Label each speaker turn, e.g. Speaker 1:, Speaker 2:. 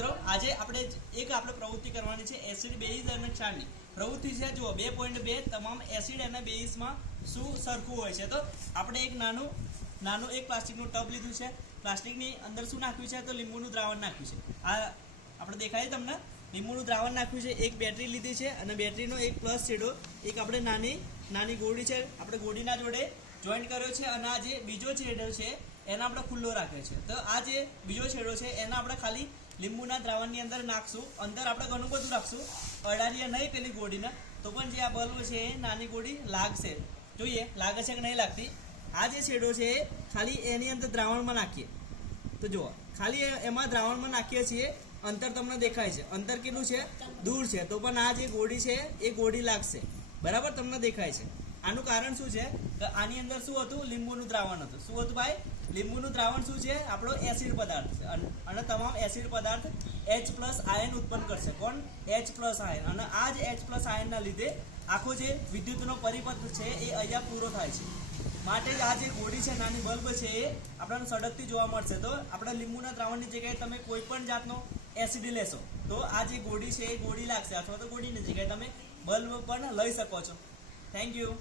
Speaker 1: મિત્રો, આજે આપણે એક આપણે પ્રવૃત્તિ કરવાની છે એસિડ બેઝ અને ક્ષારની પ્રવૃત્તિ છે, જુઓ, બે પોઈન્ટ બે, તમામ એસિડ અને બેઝમાં શું સરખું હોય છે. તો આપણે એક નાનું નાનું એક પ્લાસ્ટિકનું ટબ લીધું છે. પ્લાસ્ટિકની અંદર શું નાખ્યું છે? તો લીંબુનું દ્રાવણ નાખ્યું છે. આ આપણે દેખાય તમને? લીંબુનું દ્રાવણ નાખ્યું છે, એક બેટરી લીધી છે અને બેટરીનો એક પ્લસ છેડો. એક આપણે નાની નાની ગોળી છે. આપણે ગોળીના જોડે જોઈન્ટ કર્યો છે અને આ જે બીજો છેડો છે, એને આપણે ખુલ્લો રાખ્યો છે. તો આ જે બીજો છેડો છે, એને આપણે ખાલી લીંબુના દ્રાવણની અંદર નાખશું. અંદર આપણે ઘણું બધું રાખશું. અડાડીએ નહીં પેલી ગોળીને. તો પણ જે આ બલ્બ છે, એ નાની ગોળી લાગશે. જોઈએ, લાગે છે કે નહીં લાગતી? આ જે છેડો છે, ખાલી એની અંદર દ્રાવણમાં નાખીએ. તો જુઓ, ખાલી એમાં દ્રાવણમાં નાખીએ છીએ. અંતર તમને દેખાય છે. અંતર કેટલું છે? દૂર છે. તો પણ આ જે ગોળી છે, એ ગોળી લાગશે. બરાબર? તમને દેખાય છે. આનું કારણ શું છે? કે આની અંદર શું હતું? લીંબુનું દ્રાવણ હતું. શું હતું ભાઈ? લીંબુનું દ્રાવણ શું છે? આપણો એસિડ પદાર્થ છે. અને તમામ એસિડ પદાર્થ એચ પ્લસ આયન ઉત્પન્ન કરશે. કોણ? એચ પ્લસ આયન અને આ જ એચ પ્લસ આયનના લીધે આખો જે વિદ્યુતનો પરિપથ છે એ અહીંયા પૂરો થાય છે. માટે જ આ જે ગોળી છે, નાની બલ્બ છે એ આપણને સડકથી જોવા મળશે. તો આપણે લીંબુના દ્રાવણની જગ્યાએ તમે કોઈ પણ જાતનો એસિડ લેશો, તો આ જે ગોળી છે એ ગોળી લાગશે, અથવા તો ગોળીની જગ્યાએ તમે બલ્બ પણ લઈ શકો છો. Thank you.